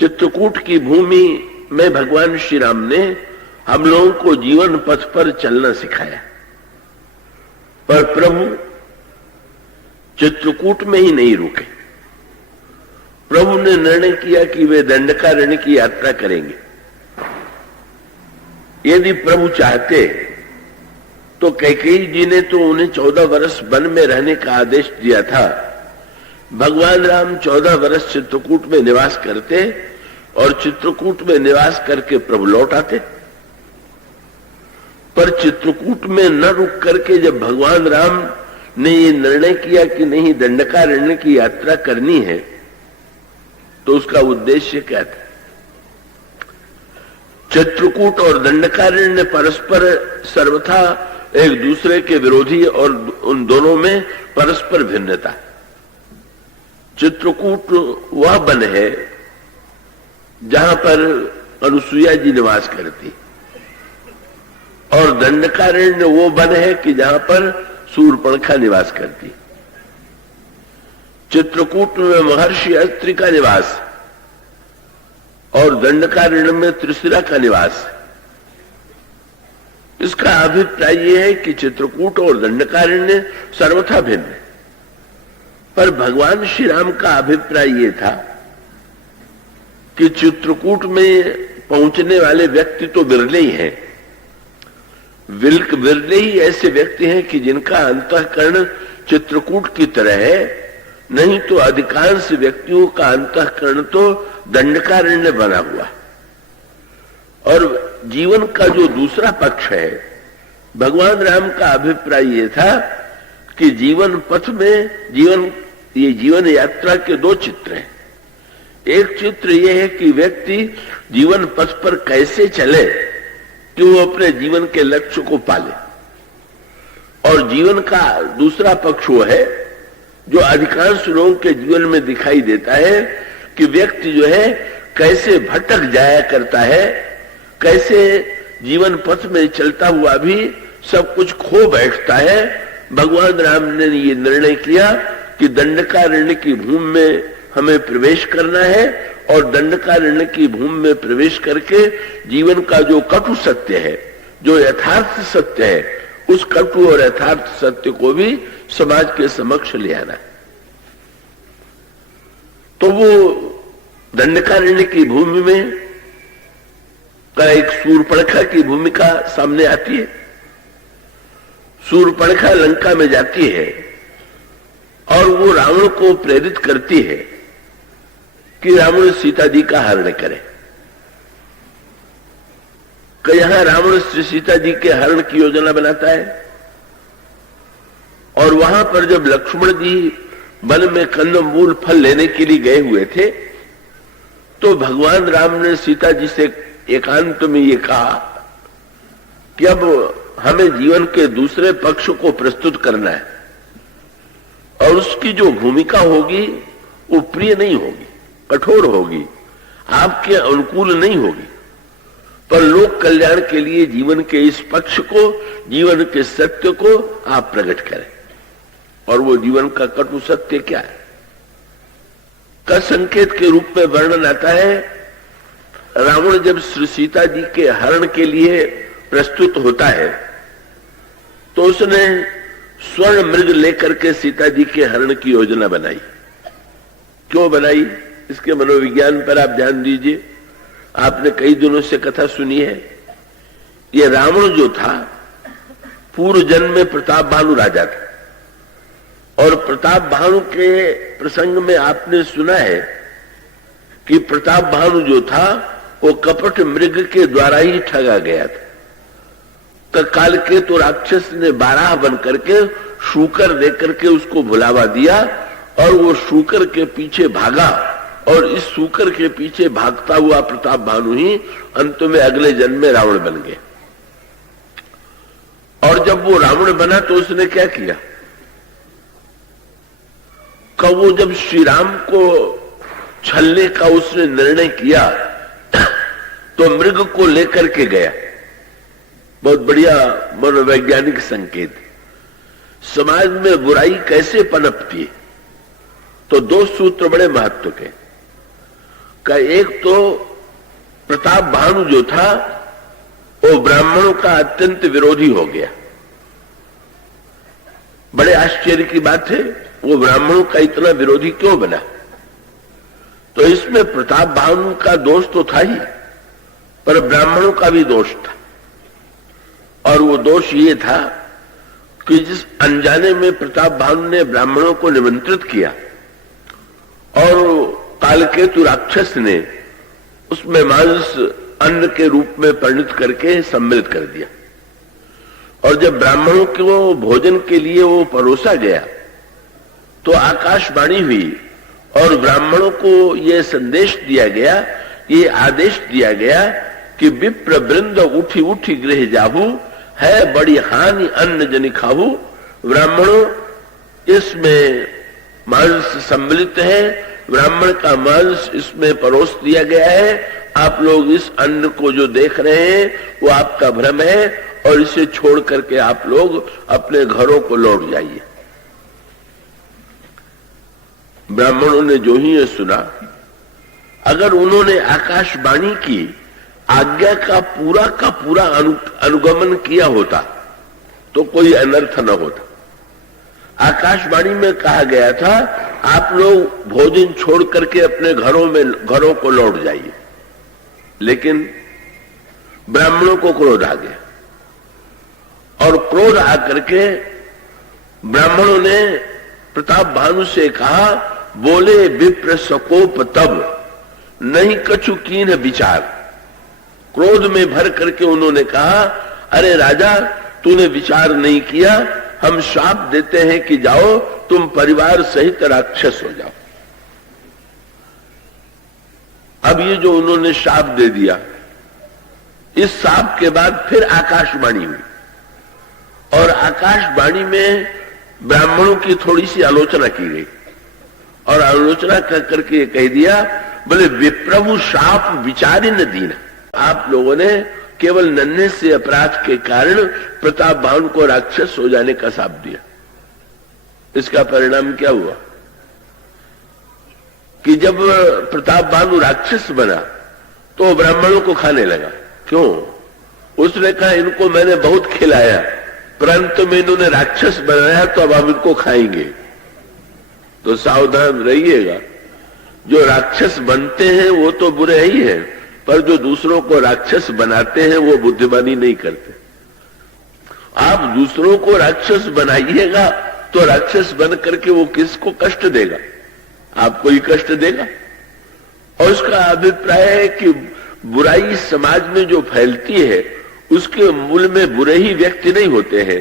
चित्रकूट की भूमि में भगवान श्री राम ने हम लोगों को जीवन पथ पर चलना सिखाया। पर प्रभु चित्रकूट में ही नहीं रुके। प्रभु ने निर्णय किया कि वे दंडकारण्य की यात्रा करेंगे। यदि प्रभु चाहते तो कैकेयी जी ने तो उन्हें 14 वर्ष वन में रहने का आदेश दिया था। भगवान राम 14 वर्ष चित्रकूट में निवास करते और चित्रकूट में निवास करके प्रभु लौट आते। पर चित्रकूट में न रुक करके जब भगवान राम ने ये निर्णय किया कि नहीं दंडकारण्य की यात्रा करनी है, तो उसका उद्देश्य क्या था? चित्रकूट और दंडकारण्य परस्पर सर्वथा एक दूसरे के विरोधी और उन दोनों में परस्पर भिन्नता। चित्रकूट वह वन है जहां पर अनुसुईया जी निवास करती, और दंडकारण्य वो वन है कि जहां पर शूर्पणखा निवास करती। चित्रकूट में महर्षि अत्रि का निवास और दंडकारण्य में त्रिशिरा का निवास। इसका अभिप्राय यह है कि चित्रकूट और दंडकारण्य सर्वथा भिन्न है। पर भगवान श्री राम का अभिप्राय यह था कि चित्रकूट में पहुंचने वाले व्यक्ति तो बिरले ही हैं। बिरले ही ऐसे व्यक्ति हैं कि जिनका अंतःकरण चित्रकूट की तरह है, नहीं तो अधिकांश व्यक्तियों का अंतःकरण तो दंडकारण्य बना हुआ। और जीवन का जो दूसरा पक्ष है, भगवान राम का अभिप्राय यह था कि जीवन पथ में ये जीवन यात्रा के दो चित्र हैं। एक चित्र यह है कि व्यक्ति जीवन पथ पर कैसे चले कि वो अपने जीवन के लक्ष्य को पाले, और जीवन का दूसरा पक्ष वो है जो अधिकांश लोगों के जीवन में दिखाई देता है कि व्यक्ति जो है कैसे भटक जाया करता है, कैसे जीवन पथ में चलता हुआ भी सब कुछ खो बैठता है। भगवान राम ने ये निर्णय किया कि दंडकारण्य की भूमि में हमें प्रवेश करना है, और दंडकारण्य की भूमि में प्रवेश करके जीवन का जो कटु सत्य है, जो यथार्थ सत्य है, उस कटु और यथार्थ सत्य को भी समाज के समक्ष ले आना है। तो वो दंडकारण्य की भूमि में का एक शूर्पणखा की भूमिका सामने आती है। शूर्पणखा लंका में जाती है और वो रावण को प्रेरित करती है कि रावण सीता जी का हरण करे। कि यहां रावण श्री सीता जी के हरण की योजना बनाता है, और वहां पर जब लक्ष्मण जी वन में कंदमूल फल लेने के लिए गए हुए थे, तो भगवान राम ने सीता जी से एकांत में ये कहा कि अब हमें जीवन के दूसरे पक्ष को प्रस्तुत करना है, और उसकी जो भूमिका होगी वो प्रिय नहीं होगी, कठोर होगी, आपके अनुकूल नहीं होगी, पर लोक कल्याण के लिए जीवन के इस पक्ष को, जीवन के सत्य को आप प्रकट करें। और वो जीवन का कटु सत्य क्या है? का संकेत के रूप में वर्णन आता है। रावण जब श्री सीता जी के हरण के लिए प्रस्तुत होता है, तो उसने स्वर्ण मृग लेकर के सीता जी के हरण की योजना बनाई। क्यों बनाई? इसके मनोविज्ञान पर आप ध्यान दीजिए। आपने कई दिनों से कथा सुनी है। ये रावण जो था, पूर्व जन्म में प्रताप भानु राजा था, और प्रताप भानु के प्रसंग में आपने सुना है कि प्रताप भानु जो था वो कपट मृग के द्वारा ही ठगा गया था। काल के तो राक्षस ने बारह बन करके शूकर देकर के उसको भुलावा दिया, और वो शूकर के पीछे भागा, और इस शूकर के पीछे भागता हुआ प्रताप भानु ही अंत में अगले जन्म में रावण बन गए। और जब वो रावण बना तो उसने क्या किया? वो जब श्री राम को छलने का उसने निर्णय किया, तो मृग को लेकर के गया। बहुत बढ़िया मनोवैज्ञानिक संकेत। समाज में बुराई कैसे पनपती है? तो दो सूत्र बड़े महत्व के। का एक तो प्रताप भानु जो था वो ब्राह्मणों का अत्यंत विरोधी हो गया। बड़े आश्चर्य की बात है, वो ब्राह्मणों का इतना विरोधी क्यों बना? तो इसमें प्रताप भानु का दोष तो था ही, पर ब्राह्मणों का भी दोष था। और वो दोष ये था कि जिस अनजाने में प्रताप भानु ने ब्राह्मणों को निमंत्रित किया और कालकेतु राक्षस ने उसमें मांस अन्न के रूप में परिणत करके सम्मिलित कर दिया। और जब ब्राह्मणों को भोजन के लिए वो परोसा गया तो आकाशवाणी हुई और ब्राह्मणों को ये संदेश दिया गया, ये आदेश दिया गया कि विप्र वृंद उठी उठी गृह जाहू, है बड़ी हानि अन्न जनि खाहू। ब्राह्मणों, इसमें मांस सम्मिलित है, ब्राह्मण का मांस इसमें परोस दिया गया है। आप लोग इस अन्न को जो देख रहे हैं वो आपका भ्रम है और इसे छोड़ करके आप लोग अपने घरों को लौट जाइए। ब्राह्मणों ने जो ही ये सुना, अगर उन्होंने आकाशवाणी की आज्ञा का पूरा अनुगमन किया होता तो कोई अनर्थ न होता। आकाशवाणी में कहा गया था आप लोग भोजन छोड़ करके अपने घरों को लौट जाइए, लेकिन ब्राह्मणों को क्रोध आ गया और क्रोध आकर के ब्राह्मणों ने प्रताप भानु से कहा, बोले विप्र सकोप तब नहीं कछु कीन विचार। क्रोध में भर करके उन्होंने कहा, अरे राजा, तूने विचार नहीं किया, हम शाप देते हैं कि जाओ तुम परिवार सहित राक्षस हो जाओ। अब ये जो उन्होंने शाप दे दिया, इस शाप के बाद फिर आकाशवाणी हुई और आकाशवाणी में ब्राह्मणों की थोड़ी सी आलोचना की गई और आलोचना कर करके कह दिया, बोले विप्रभु शाप विचारी न दीना। आप लोगों ने केवल नन्हे से अपराध के कारण प्रताप भानु को राक्षस हो जाने का शाप दिया। इसका परिणाम क्या हुआ कि जब प्रताप भानु राक्षस बना तो ब्राह्मणों को खाने लगा। क्यों? उसने कहा, इनको मैंने बहुत खिलाया, परंतु में इन्होंने राक्षस बनाया तो अब हम इनको खाएंगे। तो सावधान रहिएगा, जो राक्षस बनते हैं वो तो बुरे ही हैं, पर जो दूसरों को राक्षस बनाते हैं वो बुद्धिमानी नहीं करते। आप दूसरों को राक्षस बनाइएगा तो राक्षस बन करके वो किसको कष्ट देगा? आपको ही कष्ट देगा। और उसका अभिप्राय है कि बुराई समाज में जो फैलती है उसके मूल में बुरे ही व्यक्ति नहीं होते हैं,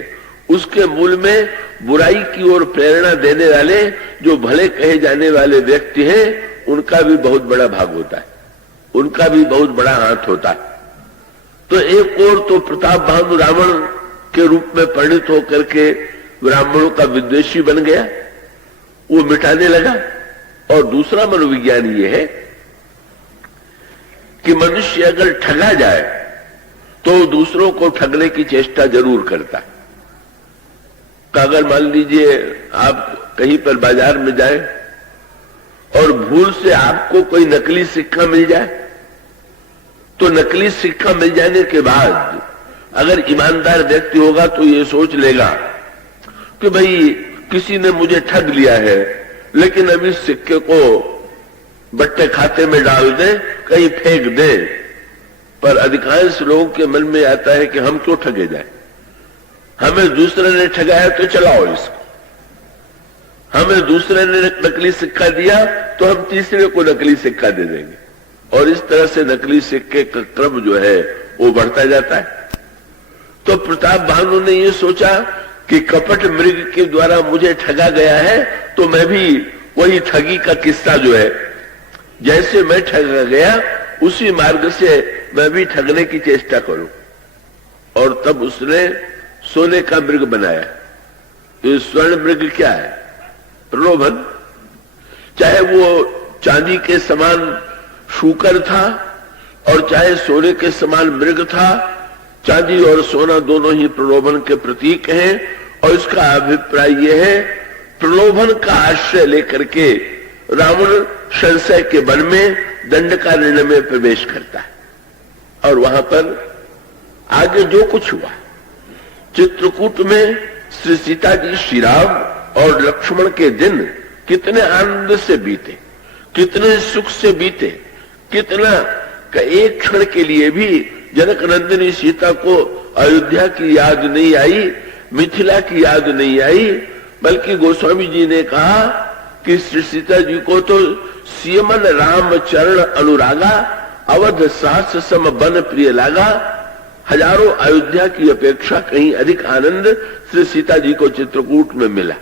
उसके मूल में बुराई की ओर प्रेरणा देने वाले जो भले कहे जाने वाले व्यक्ति हैं उनका भी बहुत बड़ा भाग होता है, उनका भी बहुत बड़ा हाथ होता है। तो एक और तो प्रताप भानु रावण के रूप में परिणत होकर के ब्राह्मणों का विद्वेषी बन गया, वो मिटाने लगा। और दूसरा मनोविज्ञान ये है कि मनुष्य अगर ठगा जाए तो दूसरों को ठगने की चेष्टा जरूर करता है। अगर मान लीजिए आप कहीं पर बाजार में जाए और भूल से आपको कोई नकली सिक्का मिल जाए, तो नकली सिक्का मिल जाने के बाद अगर ईमानदार व्यक्ति होगा तो ये सोच लेगा कि भाई किसी ने मुझे ठग लिया है, लेकिन अभी सिक्के को बट्टे खाते में डाल दे, कहीं फेंक दे। पर अधिकांश लोगों के मन में आता है कि हम क्यों ठगे जाए, हमें दूसरे ने ठगाया तो चलाओ इसको, हमें दूसरे ने नकली सिक्का दिया तो हम तीसरे को नकली सिक्का दे देंगे। और इस तरह से नकली सिक्के का क्रम जो है वो बढ़ता जाता है। तो प्रताप भानु ने ये सोचा कि कपट मृग के द्वारा मुझे ठगा गया है, तो मैं भी वही ठगी का किस्सा जो है, जैसे मैं ठगा गया उसी मार्ग से मैं भी ठगने की चेष्टा करूं। और तब उसने सोने का मृग बनाया। तो स्वर्ण मृग क्या है? प्रलोभन। चाहे वो चांदी के समान शूकर था और चाहे सोने के समान मृग था, चांदी और सोना दोनों ही प्रलोभन के प्रतीक हैं। और इसका अभिप्राय यह है, प्रलोभन का आश्रय लेकर के रावण संशय के वन में दंडकारण्य में प्रवेश करता है। और वहां पर आगे जो कुछ हुआ, चित्रकूट में श्री सीता जी, श्री राम और लक्ष्मण के दिन कितने आनंद से बीते, कितने सुख से बीते, कितना एक क्षण के लिए भी जनक नंदिनी सीता को अयोध्या की याद नहीं आई, मिथिला की याद नहीं आई, बल्कि गोस्वामी जी ने कहा कि श्री सीता जी को तो सियमन राम चरण अनुरागा, अवध सहस्र सम बन प्रिय लागा। हजारों अयोध्या की अपेक्षा कहीं अधिक आनंद श्री सीता जी को चित्रकूट में मिला।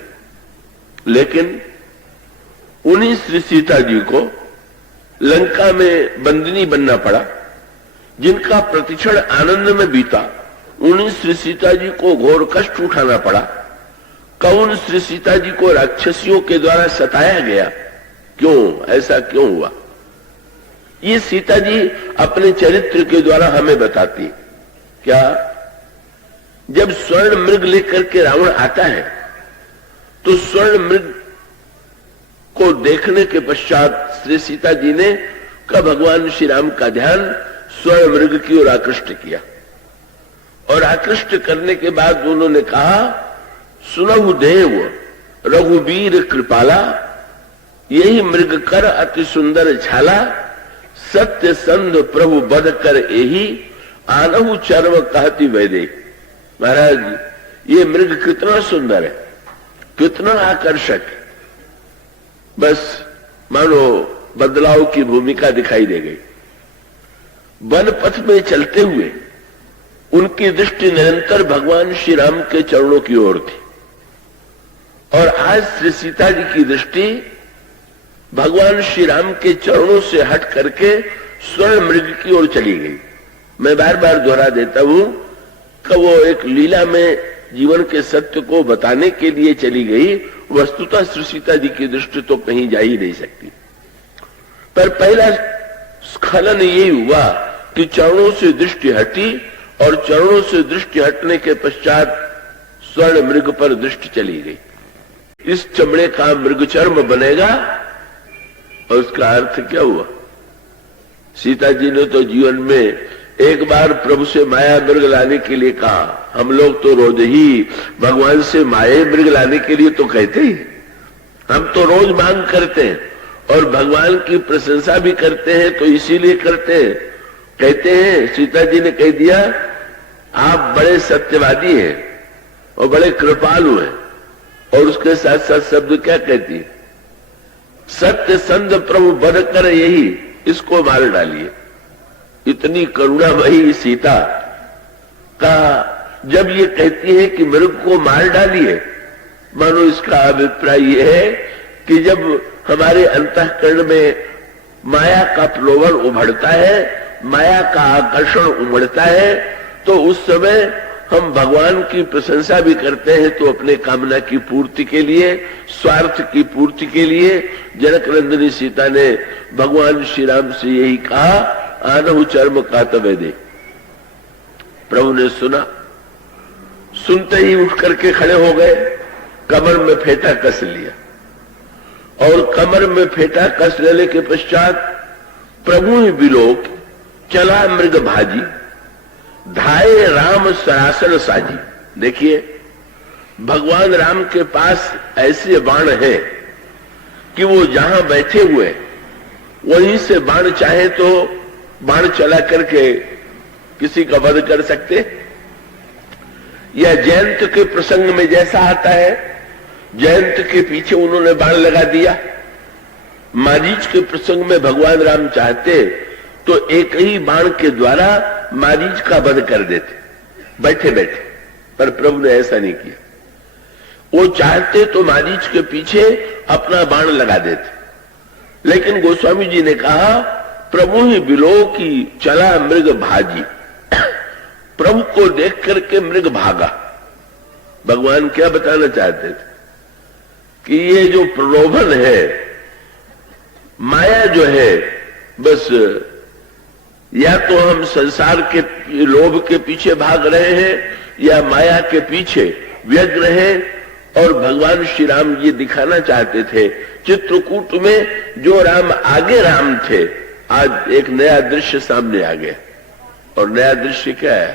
लेकिन उन्हीं श्री सीता जी को लंका में बंदिनी बनना पड़ा, जिनका प्रतिक्षण आनंद में बीता। उन्हीं श्री सीता जी को घोर कष्ट उठाना पड़ा। कौन श्री सीता जी को राक्षसियों के द्वारा सताया गया, क्यों, ऐसा क्यों हुआ? ये सीता जी अपने चरित्र के द्वारा हमें बताती। क्या? जब स्वर्ण मृग लेकर के रावण आता है तो स्वर्ण मृग को देखने के पश्चात श्री सीता जी ने का भगवान श्री राम का ध्यान स्वर्ण मृग की ओर आकृष्ट किया, और आकृष्ट करने के बाद उन्होंने कहा, सुनहु देव रघुवीर कृपाला, यही मृग कर अति सुंदर छाला, सत्य संध प्रभु बध कर एही, आनहु चर्म कहती वैदे। महाराज, ये मृग कितना सुंदर है, कितना आकर्षक है। बस मानो बदलाव की भूमिका दिखाई दे गई। वन पथ में चलते हुए उनकी दृष्टि निरंतर भगवान श्री राम के चरणों की ओर थी, और आज श्री सीता जी की दृष्टि भगवान श्री राम के चरणों से हट करके स्वर्ण मृग की ओर चली गई। मैं बार बार दोहरा देता हूं कि वो एक लीला में जीवन के सत्य को बताने के लिए चली गई। वस्तुतः श्री सीता जी की दृष्टि तो कहीं जा ही नहीं सकती। पर पहला स्खलन यही हुआ कि चरणों से दृष्टि हटी, और चरणों से दृष्टि हटने के पश्चात स्वर्ण मृग पर दृष्टि चली गई। इस चमड़े का मृग चर्म बनेगा, और उसका अर्थ क्या हुआ? सीता जी ने तो जीवन में एक बार प्रभु से माया मृग लाने के लिए कहा। हम लोग तो रोज ही भगवान से माया मृग लाने के लिए तो कहते ही, हम तो रोज मांग करते हैं, और भगवान की प्रशंसा भी करते हैं, तो इसीलिए करते हैं। कहते हैं, सीता जी ने कह दिया, आप बड़े सत्यवादी हैं और बड़े कृपालु हैं, और उसके साथ साथ शब्द क्या कहती है? सत्य संध प्रभु बध कर यही, इसको मार डालिए। इतनी करुणामयी सीता का जब ये कहती है कि मृग को मार डालिए, मानो इसका अभिप्राय यह है कि जब हमारे अंतःकरण में माया का प्रलोभन उभरता है, माया का आकर्षण उमड़ता है, तो उस समय हम भगवान की प्रशंसा भी करते हैं, तो अपने कामना की पूर्ति के लिए, स्वार्थ की पूर्ति के लिए। जनक नंदिनी सीता ने भगवान श्री राम से यही कहा, आनहु चर्म कातवे दे। प्रभु ने सुना, सुनते ही उठ करके खड़े हो गए, कमर में फेंटा कस लिया, और कमर में फेंटा कस लेने के पश्चात प्रभु ही बिलोक चला मृग भाजी, धाये राम सरासन साजी। देखिए, भगवान राम के पास ऐसे बाण हैं कि वो जहां बैठे हुए वहीं से बाण चाहे तो बाण चला करके किसी का वध कर सकते। या जयंत के प्रसंग में जैसा आता है, जयंत के पीछे उन्होंने बाण लगा दिया। मारीच के प्रसंग में भगवान राम चाहते तो एक ही बाण के द्वारा मारीच का वध कर देते बैठे बैठे, पर प्रभु ने ऐसा नहीं किया। वो चाहते तो मारीच के पीछे अपना बाण लगा देते, लेकिन गोस्वामी जी ने कहा, प्रभु ही बिलो की चला मृग भाजी। प्रभु को देख करके मृग भागा। भगवान क्या बताना चाहते थे कि ये जो प्रलोभन है, माया जो है, बस या तो हम संसार के लोभ के पीछे भाग रहे हैं या माया के पीछे व्यग्र हैं। और भगवान श्री राम ये दिखाना चाहते थे चित्रकूट में, जो राम आगे राम थे, आज एक नया दृश्य सामने आ गया। और नया दृश्य क्या है?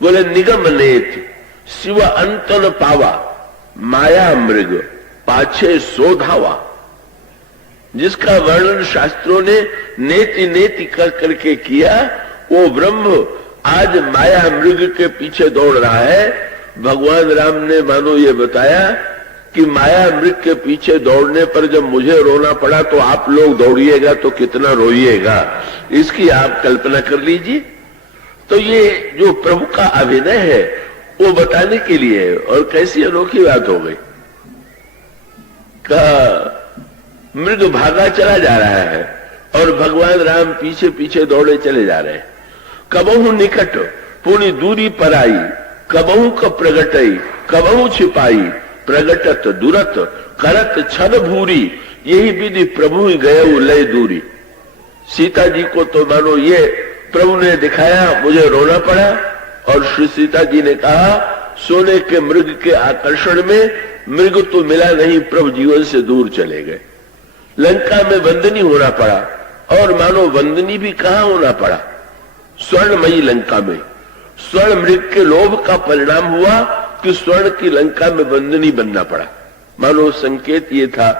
बोले निगम नेत शिव अंत न पावा, माया मृग पाछे सो धावा। जिसका वर्णन शास्त्रों ने नेति नेति कर करके किया, वो ब्रह्म आज माया मृग के पीछे दौड़ रहा है। भगवान राम ने मानो ये बताया कि माया मृग के पीछे दौड़ने पर जब मुझे रोना पड़ा तो आप लोग दौड़िएगा तो कितना रोइएगा, इसकी आप कल्पना कर लीजिए। तो ये जो प्रभु का अभिनय है वो बताने के लिए है। और कैसी अनोखी बात हो गई, मृग भागा चला जा रहा है और भगवान राम पीछे पीछे दौड़े चले जा रहे हैं। कबहू निकट पुनि दूरी पर आई, कबहू क प्रगटई कबहू छिपाई, प्रगटत दुरत करत छल भूरी, यही विधि प्रभु ही गए लय दूरी। सीता जी को तो मानो ये प्रभु ने दिखाया, मुझे रोना पड़ा। और श्री सीता जी ने कहा सोने के मृग के आकर्षण में मृग तो मिला नहीं, प्रभु जीवन से दूर चले गए। लंका में वंदनी होना पड़ा, और मानो वंदनी भी कहां होना पड़ा, स्वर्णमयी लंका में। स्वर्ण मृग के लोभ का परिणाम हुआ कि स्वर्ण की लंका में वंदनी बनना पड़ा। मानो संकेत ये था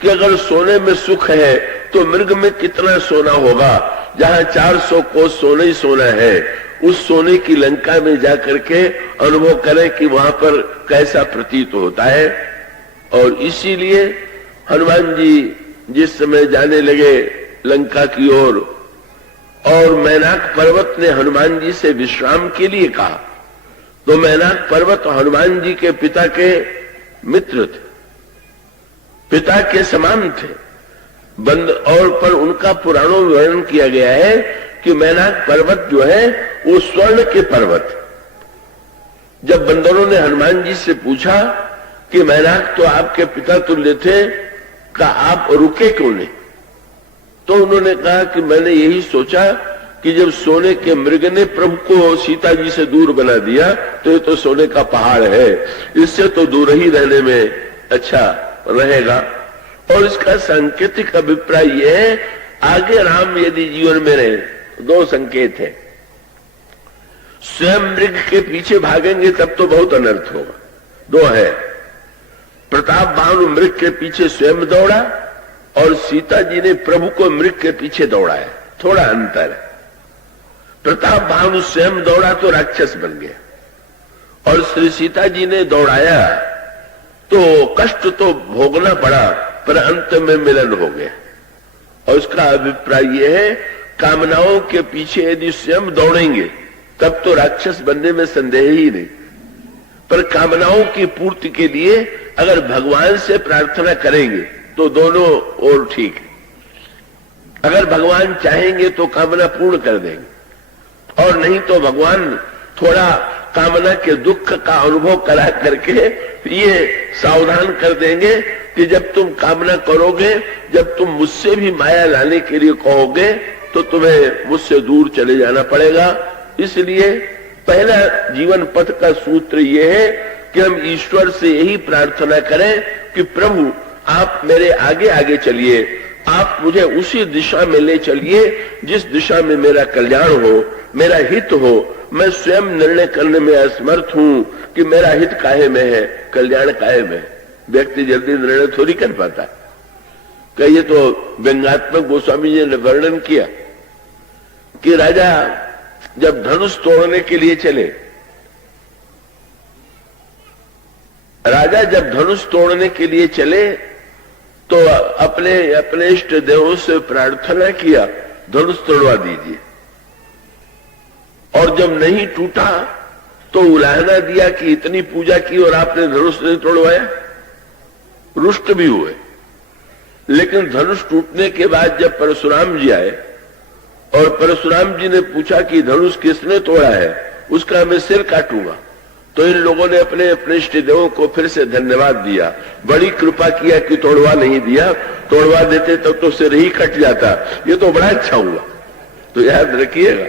कि अगर सोने में सुख है तो मृग में कितना सोना होगा। जहां 400 कोस सोना ही सोना है, उस सोने की लंका में जाकर के अनुभव करें कि वहां पर कैसा प्रतीत होता है। और इसीलिए हनुमान जी जिस समय जाने लगे लंका की ओर, और मैनाक पर्वत ने हनुमान जी से विश्राम के लिए कहा, तो मैनाक पर्वत हनुमान जी के पिता के मित्र थे, पिता के समान थे। बंद और पर उनका पुराणों में वर्णन किया गया है कि मैनाक पर्वत जो है वो स्वर्ण के पर्वत। जब बंदरों ने हनुमान जी से पूछा कि मैनाक तो आपके पिता तुल्य थे, का आप रुके क्यों नहीं? तो उन्होंने कहा कि मैंने यही सोचा कि जब सोने के मृग ने प्रभु को सीता जी से दूर बना दिया तो ये तो सोने का पहाड़ है, इससे तो दूर ही रहने में अच्छा रहेगा। और इसका सांकेतिक अभिप्राय यह है, आगे राम यदि जीवन में रहे, दो संकेत है। स्वयं मृग के पीछे भागेंगे तब तो बहुत अनर्थ होगा, दो है। प्रताप भानु मृग के पीछे स्वयं दौड़ा और सीता जी ने प्रभु को मृग के पीछे दौड़ाया, थोड़ा अंतर है। प्रताप भानु स्वयं दौड़ा तो राक्षस बन गया, और श्री सीता जी ने दौड़ाया तो कष्ट तो भोगना पड़ा, पर अंत में मिलन हो गया। और उसका अभिप्राय यह है, कामनाओं के पीछे यदि स्वयं दौड़ेंगे तब तो राक्षस बनने में संदेह ही नहीं, पर कामनाओं की पूर्ति के लिए अगर भगवान से प्रार्थना करेंगे तो दोनों और ठीक है। अगर भगवान चाहेंगे तो कामना पूर्ण कर देंगे, और नहीं तो भगवान थोड़ा कामना के दुख का अनुभव करा करके ये सावधान कर देंगे कि जब तुम कामना करोगे, जब तुम मुझसे भी माया लाने के लिए कहोगे तो तुम्हें मुझसे दूर चले जाना पड़ेगा। इसलिए पहला जीवन पथ का सूत्र यह है कि हम ईश्वर से यही प्रार्थना करें कि प्रभु आप मेरे आगे आगे चलिए, आप मुझे उसी दिशा में ले चलिए जिस दिशा में मेरा कल्याण हो, मेरा हित हो। मैं स्वयं निर्णय करने में असमर्थ हूं कि मेरा हित काहे में है, कल्याण काहे में है। व्यक्ति जल्दी निर्णय थोड़ी कर पाता। कहिए तो व्यंग्यात्मक गोस्वामी जी ने वर्णन किया कि राजा जब धनुष तोड़ने के लिए चले, राजा जब धनुष तोड़ने के लिए चले तो अपने अपने इष्ट देवों से प्रार्थना किया, धनुष तोड़वा दीजिए। और जब नहीं टूटा तो उलाहना दिया कि इतनी पूजा की और आपने धनुष नहीं तोड़वाया। रुष्ट भी हुए। लेकिन धनुष टूटने के बाद जब परशुराम जी आए और परशुराम जी ने पूछा कि धनुष किसने तोड़ा है, उसका मैं सिर काटूंगा, तो इन लोगों ने अपने अपने इष्ट देवों को फिर से धन्यवाद दिया, बड़ी कृपा किया कि तोड़वा नहीं दिया, तोड़वा देते तब तो सिर ही कट जाता। ये तो बड़ा अच्छा हुआ। तो याद रखिएगा,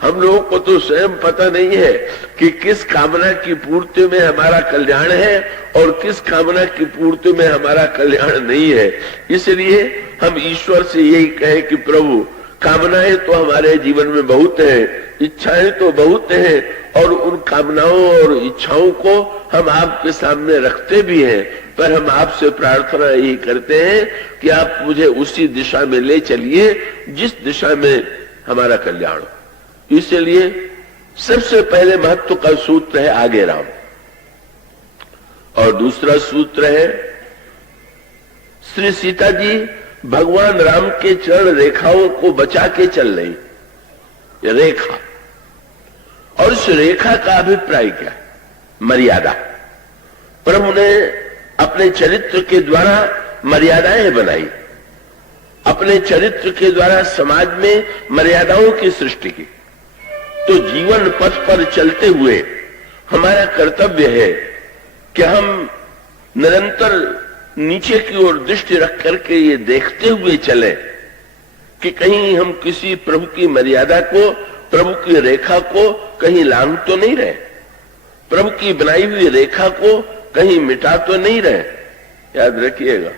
हम लोगों को तो स्वयं पता नहीं है कि किस कामना की पूर्ति में हमारा कल्याण है और किस कामना की पूर्ति में हमारा कल्याण नहीं है। इसलिए हम ईश्वर से यही कहें कि प्रभु कामनाएं तो हमारे जीवन में बहुत हैं, इच्छाएं तो बहुत हैं, और उन कामनाओं और इच्छाओं को हम आपके सामने रखते भी हैं, पर हम आपसे प्रार्थना यही करते हैं कि आप मुझे उसी दिशा में ले चलिए जिस दिशा में हमारा कल्याण हो। इसलिए सबसे पहले महत्व का सूत्र है आगे राम, और दूसरा सूत्र है श्री सीता जी भगवान राम के चरण रेखाओं को बचा के चल रही, रेखा, और इस रेखा का अभिप्राय क्या है? मर्यादा। प्रभु ने अपने चरित्र के द्वारा मर्यादाएं बनाई, अपने चरित्र के द्वारा समाज में मर्यादाओं की सृष्टि की। तो जीवन पथ पर चलते हुए हमारा कर्तव्य है कि हम निरंतर नीचे की ओर दृष्टि रख करके ये देखते हुए चले कि कहीं हम किसी प्रभु की मर्यादा को, प्रभु की रेखा को कहीं लांघ तो नहीं रहे, प्रभु की बनाई हुई रेखा को कहीं मिटा तो नहीं रहे। याद रखिएगा,